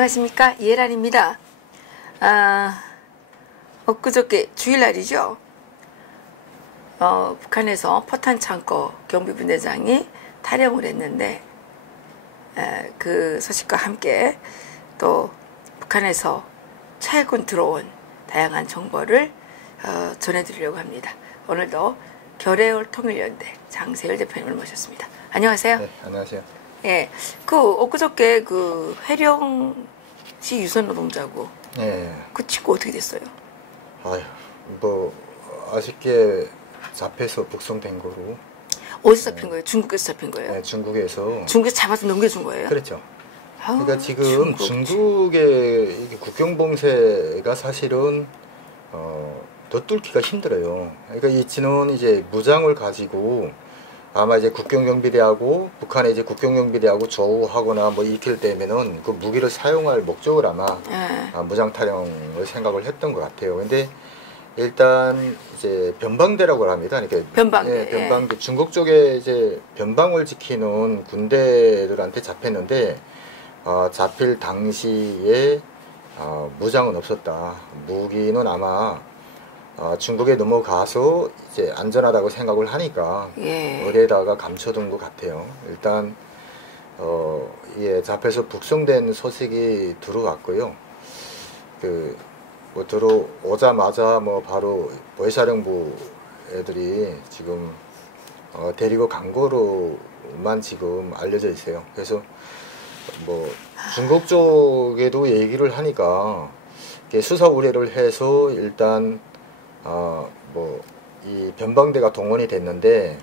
안녕하십니까, 이해란입니다. 엊그저께 주일날이죠. 북한에서 포탄창고 경비분대장이 탈영을 했는데 그 소식과 함께 또 북한에서 최근 들어온 다양한 정보를 전해드리려고 합니다. 오늘도 결해올 통일연대 장세열 대표님을 모셨습니다. 안녕하세요. 네, 안녕하세요. 예, 엊그저께 해령시 유선노동자고. 네. 그 친구 어떻게 됐어요? 아유, 아쉽게 잡혀서 북송된 거로. 어디서 잡힌 거예요? 중국에서 잡힌 거예요? 네, 중국에서. 중국에서 잡아서 넘겨준 거예요? 그렇죠. 아우, 그러니까 지금 중국의 이게 국경 봉쇄가 사실은 더 뚫기가 힘들어요. 그러니까 이치는 이제 무장을 가지고 아마 이제 국경경비대하고 북한의 이제 국경경비대하고 조우하거나 뭐 이렇게 되면은 그 무기를 사용할 목적을 아마 무장 탈영을 생각을 했던 것 같아요. 근데 일단 이제 변방대라고 합니다. 그러니까 변방대. 예, 변방대. 중국 쪽에 이제 변방을 지키는 군대들한테 잡혔는데 잡힐 당시에 무장은 없었다. 무기는 아마 중국에 넘어가서 이제 안전하다고 생각을 하니까 어디에다가 감춰둔 것 같아요. 일단 예, 잡혀서 북송된 소식이 들어왔고요. 들어오자마자 바로 보혜사령부 애들이 지금 데리고 간 거로만 지금 알려져 있어요. 그래서 중국 쪽에도 얘기를 하니까 수사 의뢰를 해서 일단 이 변방대가 동원이 됐는데,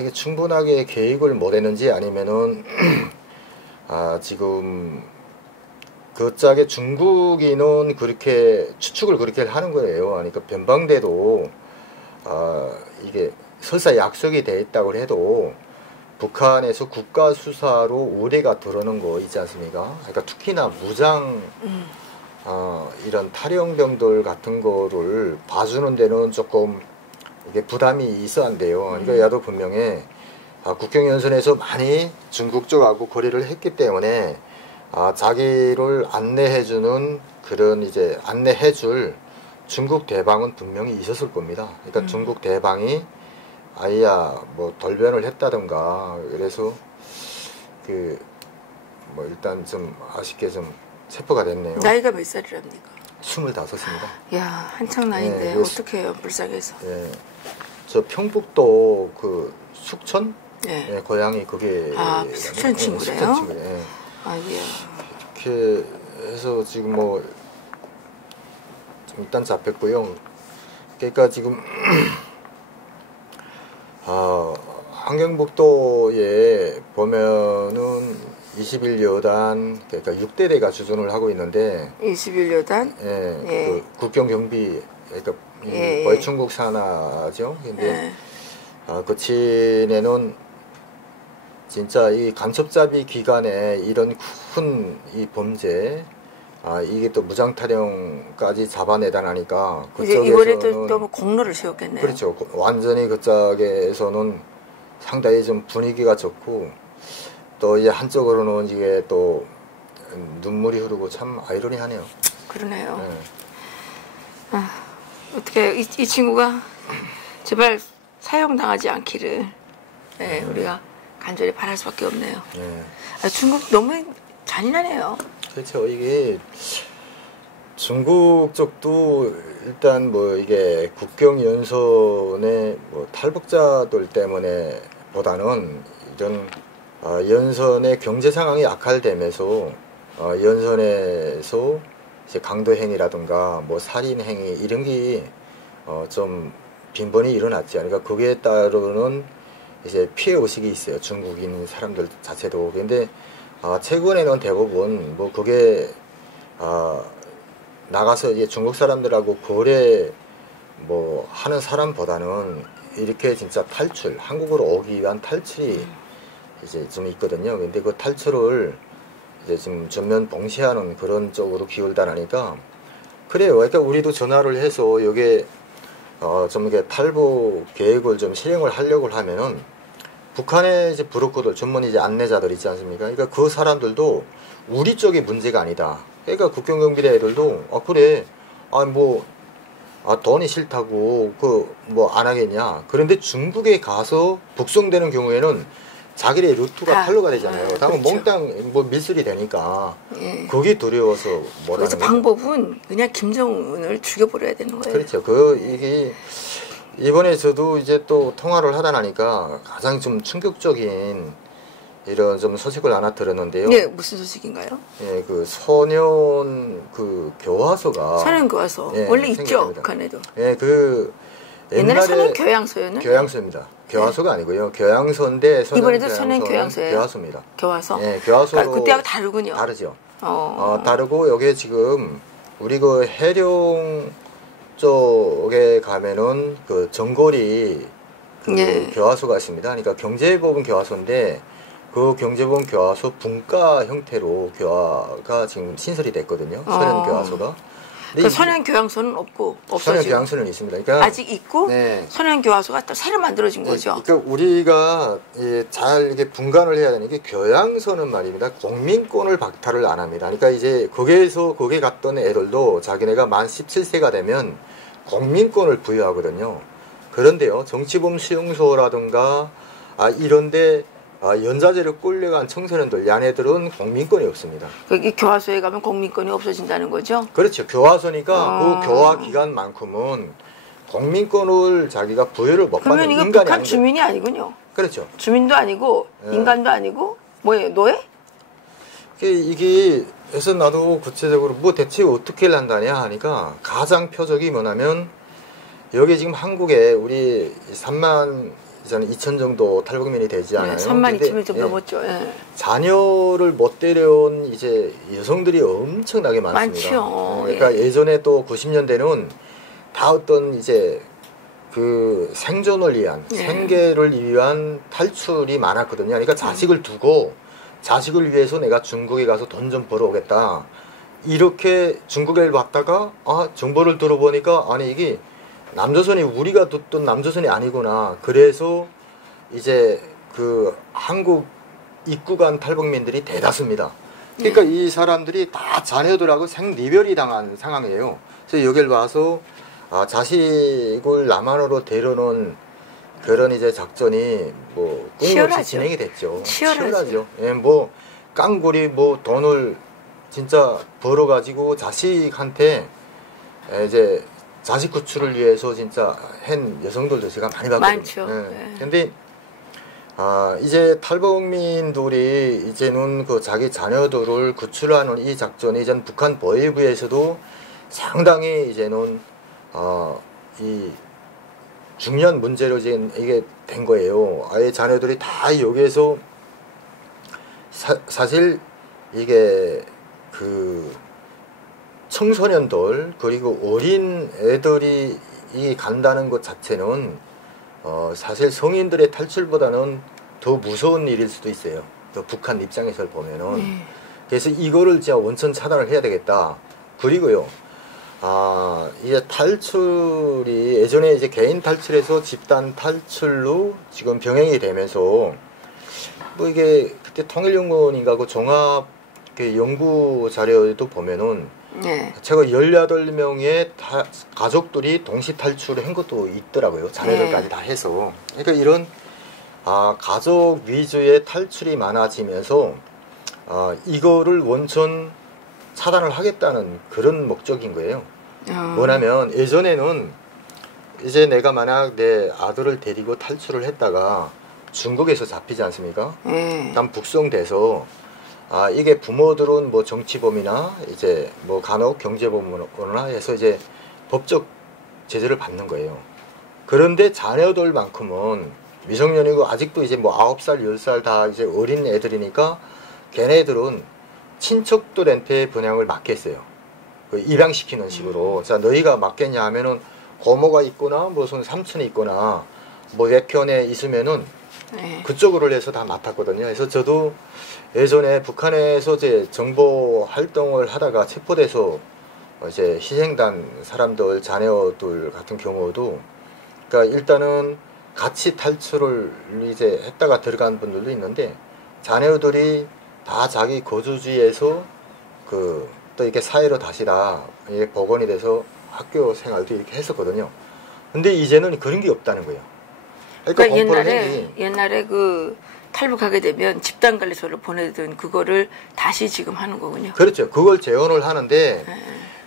이게 충분하게 계획을 못 했는지 아니면은, 지금, 그 짝에 중국인은 그렇게, 추측을 그렇게 하는 거예요. 그러니까 변방대도, 이게 설사 약속이 돼 있다고 해도, 북한에서 국가수사로 의뢰가 들어오는 거 있지 않습니까? 그러니까 특히나 무장, 이런 탈영병들 같은 거를 봐주는 데는 조금 이게 부담이 있어 한대요. 그러니까 야도 분명히 국경연선에서 많이 중국 쪽하고 거래를 했기 때문에 자기를 안내해주는 그런 이제 안내해줄 중국 대방은 분명히 있었을 겁니다. 그러니까 중국 대방이 아이야 돌변을 했다던가 그래서 일단 좀 아쉽게 좀 체포가 됐네요. 나이가 몇 살이랍니까? 25입니다. 야, 한창 나이인데 어떻게 해요, 불쌍해서. 예, 저 평북도 숙천? 네. 고향이 그게 숙천 친구래요? 숙천 친구래. 예. 아이고야. 이렇게 해서 지금 좀 일단 잡혔고요. 그러니까 지금 함경북도에 보면은 21여단, 그러니까 6대대가 주둔을 하고 있는데 21여단? 그 국경경비, 그러니까 보해총국 산하죠. 근데 그 친에는 진짜 이 간첩잡이 기간에 이런 큰 이 범죄, 이게 또 무장탈영까지 잡아내다 나니까 이번에도 또 공로를 세웠겠네요. 그렇죠. 완전히 그 짝에서는 상당히 좀 분위기가 좋고 또 이제 한쪽으로는 이게 또 눈물이 흐르고 참 아이러니하네요. 그러네요. 어떻게 이 친구가 제발 사형당하지 않기를 우리가 간절히 바랄 수밖에 없네요. 중국 너무 잔인하네요. 그렇죠. 이게 중국 쪽도 일단 이게 국경 연선의 탈북자들 때문에 보다는 이런 연선의 경제 상황이 악화되면서 연선에서 이제 강도 행위라든가 살인 행위 이런 게 좀 빈번히 일어났지. 그러니까 거기에 따르는 이제 피해 의식이 있어요. 중국인 사람들 자체도. 근데 최근에는 대부분 그게 나가서 이제 중국 사람들하고 거래 하는 사람보다는 이렇게 진짜 탈출, 한국으로 오기 위한 탈출이 이제 좀 있거든요. 근데 그 탈출을 이제 좀 전면 봉쇄하는 그런 쪽으로 기울다 나니까 그래요. 그러니까 우리도 전화를 해서 여기에 좀 이렇게 탈북 계획을 좀 실행을 하려고 하면은 북한의 이제 브로커들, 전문 이제 안내자들 있지 않습니까? 그러니까 그 사람들도 우리 쪽이 문제가 아니다. 그러니까 국경경비대 애들도 그래, 돈이 싫다고 뭐 안 하겠냐. 그런데 중국에 가서 북송되는 경우에는 자기네 루트가 탈로가 되잖아요. 그러면 그렇죠. 몽땅 뭐 밀술이 되니까 예. 그게 두려워서 뭐라는 그래서 거죠. 방법은 그냥 김정은을 죽여버려야 되는 거예요. 그렇죠. 이게 이번에 저도 이제 또 통화를 하다 나니까 가장 좀 충격적인 이런 좀 소식을 하나 들었는데요. 네, 무슨 소식인가요? 예, 그 소년 그 교화소가 소년 교화소 예, 원래 있죠, 생겼답니다. 북한에도. 예, 그 옛날에 소년 교양소였는데. 교양소입니다. 교화소가 아니고요. 교양소인데 이번에도 소년 교양소예요. 교화소입니다. 교화소. 예, 교화소로 그러니까 그때하고 다르군요. 다르죠. 어. 다르고 여기에 지금 우리 그 해룡 쪽에 가면은 그 정거리 그 예. 교화소가 있습니다. 그러니까 경제법원 교화소인데 그 경제법원 교화소 분과 형태로 교화가 지금 신설이 됐거든요. 소년 교화소가. 그 소년 교양소는 없고 없어지고. 소년 교양소는 있습니다. 그러니까 아직 있고 네. 소년 교화소가 또 새로 만들어진 거죠. 그러니까 우리가 잘 이게 분간을 해야 되는 게 교양소는 말입니다. 공민권을 박탈을 안 합니다. 그러니까 이제 거기 갔던 애들도 자기네가 만 17세가 되면 공민권을 부여하거든요. 그런데요, 정치범 수용소라든가 이런데 연좌제로 끌려간 청소년들, 야네들은 공민권이 없습니다. 이 교화소에 가면 공민권이 없어진다는 거죠? 그렇죠. 교화소니까 그 교화 기간만큼은 공민권을 자기가 부여를 못 받는 그러면 이거 인간이 북한 아니죠. 주민이 아니군요. 그렇죠. 주민도 아니고 네. 인간도 아니고 뭐예요? 노예? 이게 그래서 나도 구체적으로 뭐 대체 어떻게 한다냐 하니까 가장 표적이 뭐냐면 여기 지금 한국에 우리 3만 2천 정도 탈북민이 되지 않아요. 네, 3만 2천 명 좀 넘었죠. 예. 자녀를 못 데려온 이제 여성들이 엄청나게 많습니다. 많죠. 그러니까 예전에 또 90년대는 다 어떤 이제 그 생존을 위한 생계를 위한 탈출이 많았거든요. 그러니까 자식을 두고 자식을 위해서 내가 중국에 가서 돈 좀 벌어오겠다. 이렇게 중국에 왔다가 정보를 들어보니까 아니 이게 남조선이 우리가 듣던 남조선이 아니구나. 그래서 이제 그 한국 입국한 탈북민들이 대다수입니다. 그러니까 이 사람들이 다 자녀들하고 생리별이 당한 상황이에요. 그래서 여길 와서 자식을 남한으로 데려놓은 그런 이제 작전이 뭐 끊임없이 진행이 됐죠. 치열하죠. 예, 뭐 깡굴이 뭐 돈을 진짜 벌어가지고 자식한테 이제 자식 구출을 위해서 진짜 한 여성들도 제가 많이 봤거든요. 많죠. 근데 이제 탈북민들이 이제는 그 자기 자녀들을 구출하는 이 작전이 이제 북한 보위부에서도 상당히 이제는 이 중요한 문제로 지금 이게 된 거예요. 아예 자녀들이 다 여기에서 사실 이게 그 청소년들 그리고 어린 애들이 간다는 것 자체는 사실 성인들의 탈출보다는 더 무서운 일일 수도 있어요. 북한 입장에서 보면은. 그래서 이거를 진짜 원천 차단을 해야 되겠다. 그리고요, 이제 탈출이 예전에 이제 개인 탈출에서 집단 탈출로 지금 병행이 되면서 뭐 이게 그때 통일연구원인가 그 종합 연구 자료에도 보면은 제가 18명의 가족들이 동시 탈출을 한 것도 있더라고요. 자녀들까지 다 해서. 그러니까 이런 가족 위주의 탈출이 많아지면서 이거를 원천 차단을 하겠다는 그런 목적인 거예요. 뭐냐면 예전에는 이제 내가 만약 내 아들을 데리고 탈출을 했다가 중국에서 잡히지 않습니까? 난 북송돼서 이게 부모들은 뭐 정치범이나 이제 뭐 간혹 경제범이나 해서 이제 법적 제재를 받는 거예요. 그런데 자녀들만큼은 미성년이고 아직도 이제 뭐 9살, 10살 다 이제 어린 애들이니까 걔네들은 친척들한테 분양을 맡겠어요. 그 입양시키는 식으로. 자, 너희가 맡겠냐 하면은 고모가 있거나 무슨 삼촌이 있거나 뭐 외편에 있으면은 그쪽으로 해서 다 맡았거든요. 그래서 저도 예전에 북한에서 이제 정보 활동을 하다가 체포돼서 이제 희생단 사람들, 자녀들 같은 경우도 그러니까 일단은 같이 탈출을 이제 했다가 들어간 분들도 있는데 자녀들이 다 자기 거주지에서 또 이렇게 사회로 다시다 이게 복원이 돼서 학교 생활도 이렇게 했었거든요. 근데 이제는 그런 게 없다는 거예요. 그러니까 옛날에 그 탈북하게 되면 집단관리소를 보내던 그거를 다시 지금 하는 거군요. 그렇죠. 그걸 재원을 하는데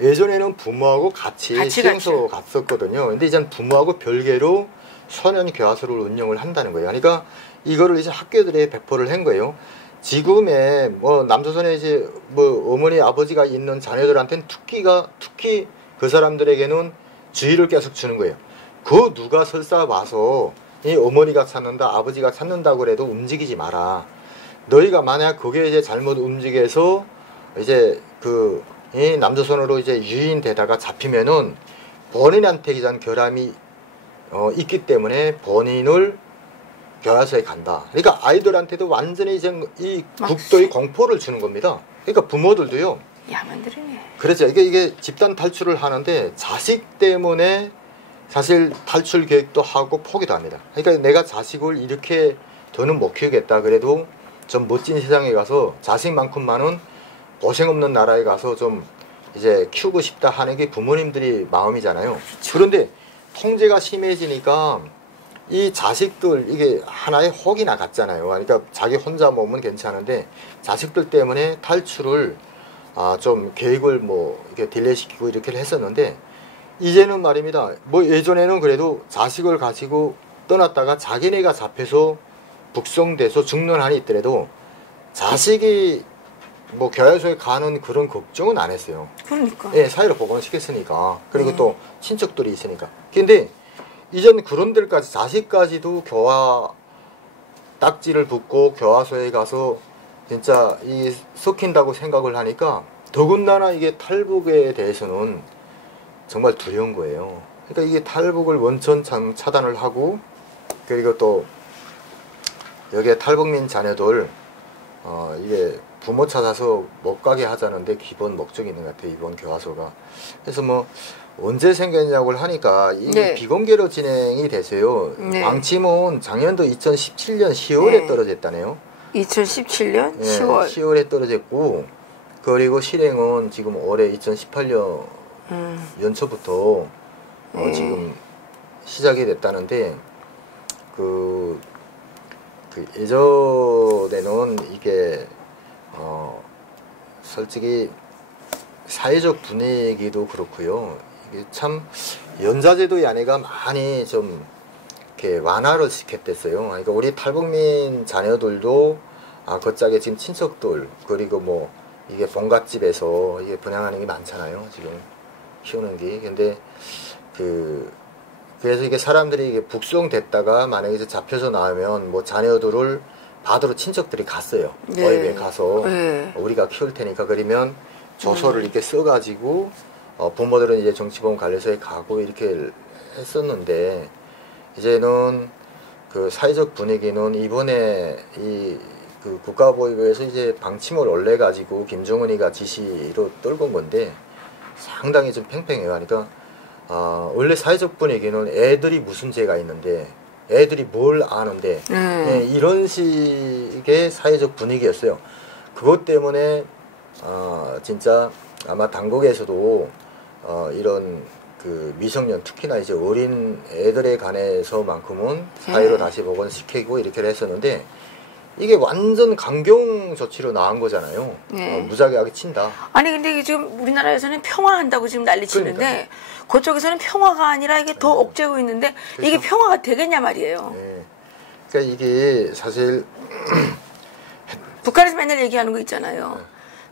예전에는 부모하고 같이 수용소 갔었거든요. 근데 이제는 부모하고 별개로 소년 교화소를 운영을 한다는 거예요. 그러니까 이거를 이제 학교들에 배포를 한 거예요. 지금의 뭐 남조선에 이제 뭐 어머니 아버지가 있는 자녀들한테는 특히 그 사람들에게는 주의를 계속 주는 거예요. 그 누가 설사 와서 이 어머니가 찾는다 아버지가 찾는다고 그래도 움직이지 마라. 너희가 만약 그게 이제 잘못 움직여서 이제 이 남조선으로 이제 유인되다가 잡히면은 본인한테 이런 결함이 있기 때문에 본인을 교화소에 간다. 그러니까 아이들한테도 완전히 이제 이 국도의 공포를 주는 겁니다. 그러니까 부모들도요. 야만들이네. 그렇죠. 이게 집단 탈출을 하는데 자식 때문에 사실 탈출 계획도 하고 포기도 합니다. 그러니까 내가 자식을 이렇게 더는 못 키우겠다. 그래도 좀 멋진 세상에 가서 자식만큼만은 고생 없는 나라에 가서 좀 이제 키우고 싶다 하는 게 부모님들이 마음이잖아요. 그렇죠. 그런데 통제가 심해지니까 이 자식들 이게 하나의 혹이 나갔잖아요. 그러니까 자기 혼자 몸은 괜찮은데 자식들 때문에 탈출을 좀 계획을 뭐 이렇게 딜레이시키고 이렇게 했었는데 이제는 말입니다. 뭐 예전에는 그래도 자식을 가지고 떠났다가 자기네가 잡혀서 북송돼서 죽는 한이 있더라도 자식이 뭐 교화소에 가는 그런 걱정은 안 했어요. 그러니까. 예, 사회로 복원시켰으니까. 그리고 또 친척들이 있으니까. 근데 이제는 그런 데까지 자식까지도 딱지를 붙고 교화소에 가서 진짜 이 섞인다고 생각을 하니까 더군다나 이게 탈북에 대해서는 정말 두려운 거예요. 그러니까 이게 탈북을 원천 차단을 하고 그리고 또 여기에 탈북민 자녀들 이게 부모 찾아서 못 가게 하자는데 기본 목적이 있는 것 같아요. 이번 교화소가. 그래서 뭐 언제 생겼냐고 하니까 이게 비공개로 진행이 되세요. 방침은 작년도 2017년 10월에 떨어졌다네요. 2017년 10월. 10월에 떨어졌고 그리고 실행은 지금 올해 2018년 연초부터 지금 시작이 됐다는데 예전에는 이게 솔직히 사회적 분위기도 그렇고요. 이게 참 연좌제도의 안에가 많이 좀 이렇게 완화를 시켰댔어요. 그러니까 우리 탈북민 자녀들도 그짝에 지금 친척들 그리고 뭐 이게 본갓집에서 이게 분양하는 게 많잖아요. 지금 키우는 게. 근데 그래서 이게 사람들이 이게 북송됐다가 만약에 이제 잡혀서 나오면 뭐 자녀들을 받으러 친척들이 갔어요. 어입에 가서 우리가 키울 테니까 그러면 조서를 이렇게 써가지고 부모들은 이제 정치보험 관리소에 가고 이렇게 했었는데 이제는 그 사회적 분위기는 이번에 그 국가보위부에서 이제 방침을 올려가지고 김정은이가 지시로 떨군 건데 상당히 좀 팽팽해요. 그러니까 원래 사회적 분위기는 애들이 무슨 죄가 있는데 애들이 뭘 아는데 이런 식의 사회적 분위기였어요. 그것 때문에 진짜 아마 당국에서도 이런 그 미성년 특히나 이제 어린 애들에 관해서만큼은 사회로 다시 복원시키고 이렇게 했었는데 이게 완전 강경 조치로 나온 거잖아요. 무작위하게 친다. 아니 근데 이게 지금 우리나라에서는 평화한다고 지금 난리치는데 그쪽에서는 평화가 아니라 이게 더 억제고 있는데 그렇죠? 이게 평화가 되겠냐 말이에요. 그러니까 이게 사실 북한에서 맨날 얘기하는 거 있잖아요.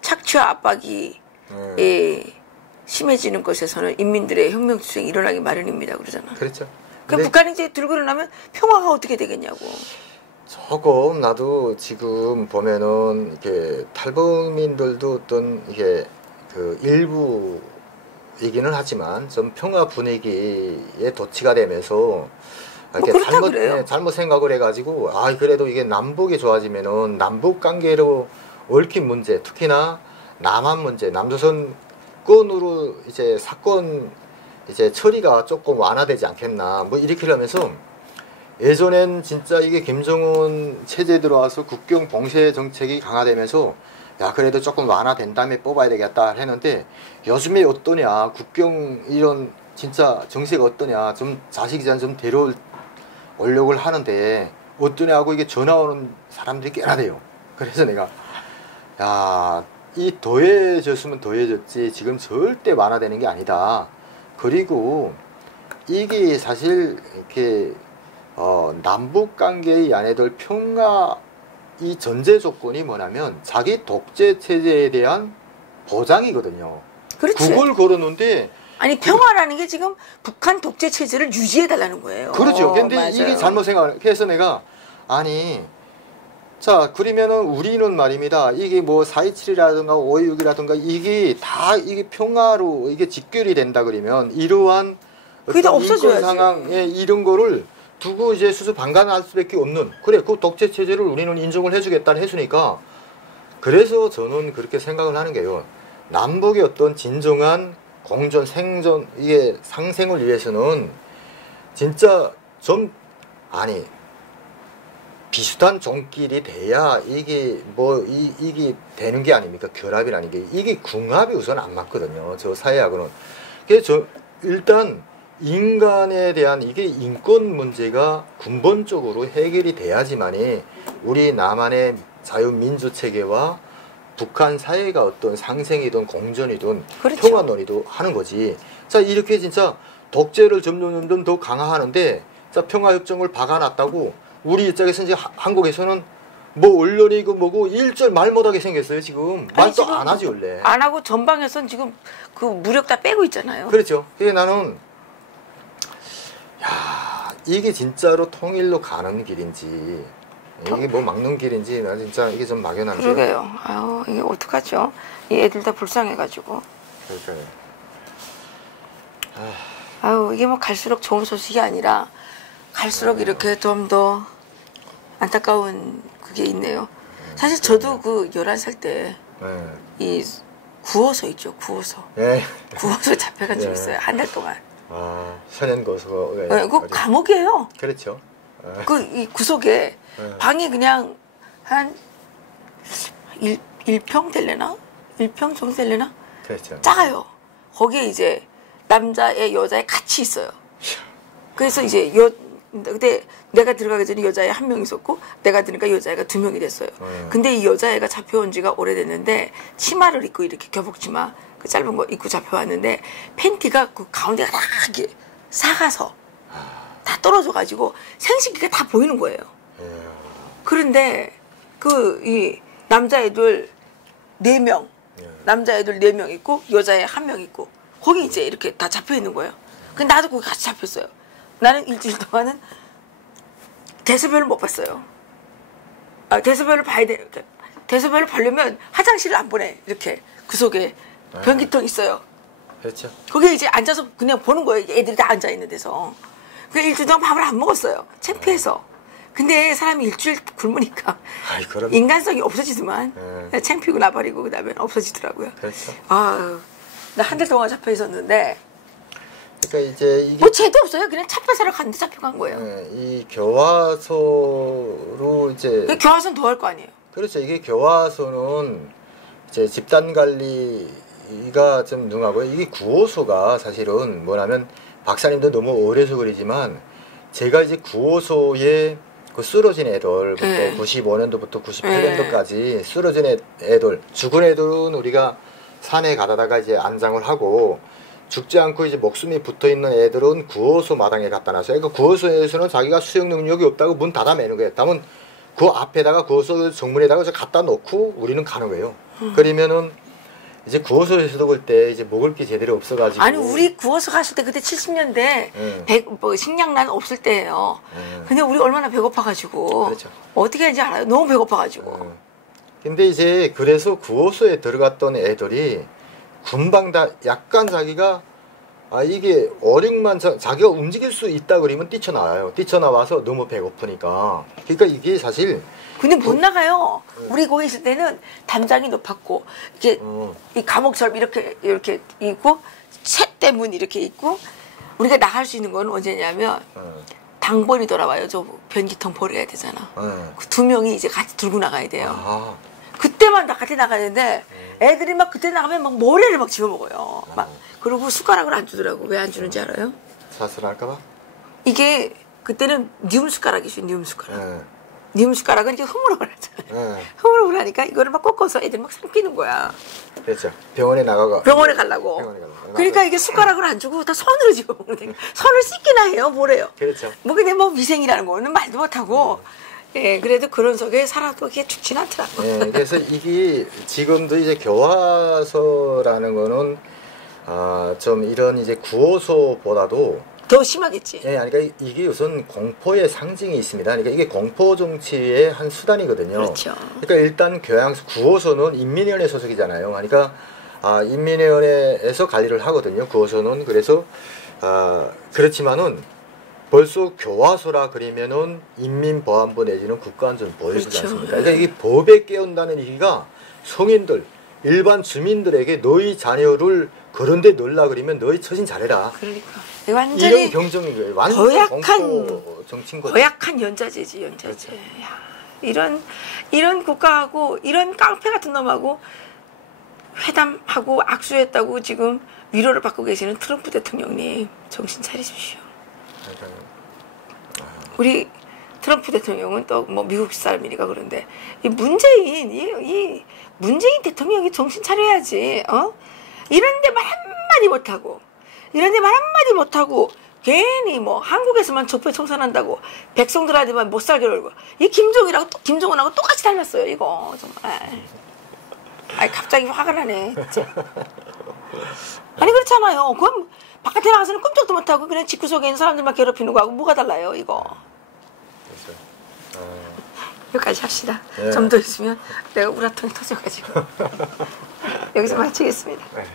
착취와 압박이 심해지는 것에서는 인민들의 혁명투쟁이 일어나기 마련입니다. 그러잖아. 그렇죠. 그럼 북한이 이제 들고 일어나면 평화가 어떻게 되겠냐고. 조금 나도 지금 보면은 이렇게 탈북민들도 어떤 이게 그 일부이기는 하지만 좀 평화 분위기에 도취가 되면서 이렇게 잘못 생각을 해가지고 그래도 이게 남북이 좋아지면은 남북 관계로 얽힌 문제 특히나 남한 문제 남조선 건으로 이제 사건 이제 처리가 조금 완화되지 않겠나 뭐 이렇게 하면서 예전엔 진짜 이게 김정은 체제 들어와서 국경 봉쇄 정책이 강화되면서 야 그래도 조금 완화된 다음에 뽑아야 되겠다 했는데 요즘에 어떠냐 국경 이런 진짜 정세가 어떠냐 좀 자식이잖아 좀 데려오려고 하는데 어떠냐 하고 이게 전화 오는 사람들이 꽤나 돼요. 그래서 내가 야 이 더해졌으면 더해졌지 지금 절대 완화되는 게 아니다. 그리고 이게 사실 이렇게 남북 관계의 안에들 평화 이 전제 조건이 뭐냐면 자기 독재 체제에 대한 보장이거든요. 그렇지. 그걸 걸었는데 아니 평화라는 게 지금 북한 독재 체제를 유지해 달라는 거예요. 그렇죠. 근데 맞아요. 이게 잘못 생각해서 내가 아니 자 그러면은 우리는 말입니다. 이게 뭐 4.27이라든가 5.16이라든가 이게 다 이게 평화로 이게 직결이 된다 그러면 이러한 그게 다 어떤 인권 없어져야지. 상황에 이런 거를 두고 이제 수수방관할 수밖에 없는 그래 그 독재 체제를 우리는 인정을 해주겠다는 했으니까 그래서 저는 그렇게 생각을 하는 게요. 남북의 어떤 진정한 공존 생존 이게 상생을 위해서는 진짜 좀 아니 비슷한 종끼리 돼야 이게 뭐 이게 되는 게 아닙니까? 결합이라는 게 이게 궁합이 우선 안 맞거든요. 저 사회하고는. 그래서 저 일단 인간에 대한 이게 인권 문제가 근본적으로 해결이 돼야지만이 우리 남한의 자유민주 체계와 북한 사회가 어떤 상생이든 공존이든 그렇죠. 평화 논의도 하는 거지. 자 이렇게 진짜 독재를 점점 더 강화하는데 자 평화협정을 박아놨다고 우리 입장에서 이제 한국에서는 뭐 언론이고 뭐고 일절 말 못하게 생겼어요 지금. 말도 안 하지 원래. 안 하고 전방에선 지금 그 무력 다 빼고 있잖아요. 그렇죠. 그게 나는 야 이게 진짜로 통일로 가는 길인지 이게 뭐 막는 길인지 나 진짜 이게 좀 막연한데. 그러게요. 아유 이게 어떡하죠? 이 애들 다 불쌍해가지고. 그러니까요. 아유 이게 뭐 갈수록 좋은 소식이 아니라 갈수록 이렇게 좀 더 안타까운 그게 있네요. 사실 저도 그 11살 때 이 구호소 있죠. 구호소. 네. 구호소 잡혀간 적 있어요. 한 달 동안. 아 선연고소. 네, 그거 감옥이에요. 그렇죠. 그 이 구석에 방이 그냥 한 1평 될래나? 1평 정도 될래나? 그렇죠. 작아요. 거기에 이제 남자애 여자애 같이 있어요. 그래서 이제 근데 내가 들어가기 전에 여자애 1명 있었고 내가 들으니까 여자애가 2명이 됐어요. 근데 이 여자애가 잡혀온 지가 오래됐는데 치마를 입고 이렇게 교복치마 그 짧은 거 입고 잡혀왔는데 팬티가 그 가운데가 다 이렇게 사가서 다 떨어져가지고 생식기가 다 보이는 거예요. 그런데 그 이 남자애들 4명 남자애들 4명 있고 여자애 1명 있고 거기 이제 이렇게 다 잡혀 있는 거예요. 근데 나도 거기 같이 잡혔어요. 나는 일주일 동안은 대소변을 못 봤어요. 아, 대소변을 봐야 돼. 대소변을 보려면 화장실을 안 보내. 이렇게 그 속에 변기통 있어요. 그렇죠. 거기에 이제 앉아서 그냥 보는 거예요. 애들이 다 앉아 있는 데서. 그 일주일 동안 밥을 안 먹었어요. 창피해서. 근데 사람이 일주일 굶으니까 아이, 그럼. 인간성이 없어지더만. 창피고 나버리고 그다음에 없어지더라고요. 그렇죠. 아, 나 한 달 동안 잡혀 있었는데. 그러니까 이제 이게 뭐 죄도 없어요. 그냥 차 뺏으러 갔는데 잡혀간 거예요. 이 교화소로 이제 교화소는 더 할 거 아니에요. 그렇죠. 이게 교화소는 이제 집단 관리가 좀 능하고요. 이게 구호소가 사실은 뭐냐면 박사님도 너무 어려서 그러지만 제가 이제 구호소에 그 쓰러진 애들부터 95년도부터 98년도까지 쓰러진 애들 죽은 애들은 우리가 산에 가다가 이제 안장을 하고 죽지 않고 이제 목숨이 붙어 있는 애들은 구호소 마당에 갖다 놨어요. 그러니까 구호소에서는 자기가 수용 능력이 없다고 문 닫아매는 거예요. 다만 그 앞에다가 구호소 정문에다가 갖다 놓고 우리는 가는 거예요. 그러면은 이제 구호소에서도 그때 이제 먹을 게 제대로 없어가지고 아니 우리 구호소 갔을 때 그때 70년대 뭐 식량난 없을 때예요. 근데 우리 얼마나 배고파가지고 그렇죠. 어떻게 하는지 알아요? 너무 배고파가지고. 근데 이제 그래서 구호소에 들어갔던 애들이 금방 다 약간 자기가 이게 어력만 자기가 움직일 수 있다 그러면 뛰쳐나와요. 뛰쳐나와서 너무 배고프니까. 그러니까 이게 사실 근데 못 나가요. 우리 거기 있을 때는 담장이 높았고 이게 이 감옥처럼 이렇게 있고 셋 때문 이렇게 있고 우리가 나갈 수 있는 건 언제냐면 당번이 돌아와요. 저 변기통 버려야 되잖아. 네. 그 두 명이 이제 같이 들고 나가야 돼요. 아, 그때만 다 같이 나가야 되는데 애들이 막 그때 나가면 막 모래를 막 집어먹어요. 막 그리고 숟가락을 안 주더라고. 왜 안 주는지 알아요? 사슬할까봐? 이게 그때는 니움 숟가락이죠. 니움 숟가락. 네. 니움 숟가락은 이렇게 흐물흐물 하잖아요. 네. 흐물흐물 하니까 이거를 막 꺾어서 애들 막 삼키는 거야. 그렇죠. 병원에 나가고. 병원에 가려고. 병원에 가려고. 그러니까 이게 숟가락을 안 주고 다 손으로 집어먹는 손을 씻기나 해요. 뭐래요. 그렇죠. 뭐 근데 뭐 위생이라는 거는 말도 못하고 예, 그래도 그런 속에 살아도 그게 죽진 않더라고. 네, 그래서 이게 지금도 이제 교화소라는 거는 좀 이런 이제 구호소보다도 더 심하겠지. 예, 그러니까 이게 우선 공포의 상징이 있습니다. 그러니까 이게 공포 정치의 한 수단이거든요. 그렇죠. 그러니까 일단 교양소 구호소는 인민위원회 소속이잖아요. 그러니까 인민위원회에서 관리를 하거든요. 구호소는 그래서 그렇지만은 벌써 교화소라 그러면은 인민보안부 내지는 국가안전부에 있지 그렇죠. 않습니까? 그러니까 이게 법에 깨운다는 얘기가 성인들 일반 주민들에게 너희 자녀를 그런데 넣으려 그러면 너희 처신 잘해라. 그러니까 이런 완전히 경정인 거예요. 완전 공포 정치인 거죠. 고약한 연좌제지 연좌제. 그렇죠. 야, 이런 국가하고 이런 깡패 같은 놈하고 회담하고 악수했다고 지금 위로를 받고 계시는 트럼프 대통령님 정신 차리십시오. 우리 트럼프 대통령은 또 뭐 미국 사람이니까 그런데 이 문재인 대통령이 정신 차려야지. 이런데 말 한마디 못하고 이런데 말 한마디 못하고 괜히 뭐 한국에서만 적폐 청산한다고 백성들한테만 못 살게 놀고 이 김정은하고 똑같이 닮았어요. 이거 정말. 아니 갑자기 화가 나네. 진짜. 아니 그렇잖아요. 그럼 바깥에 나가서는 꼼짝도 못하고 그냥 집구석에 있는 사람들만 괴롭히는 거하고 뭐가 달라요 이거. 여기까지 합시다. 네. 좀 더 있으면 내가 우라통이 터져가지고 여기서 마치겠습니다. 네.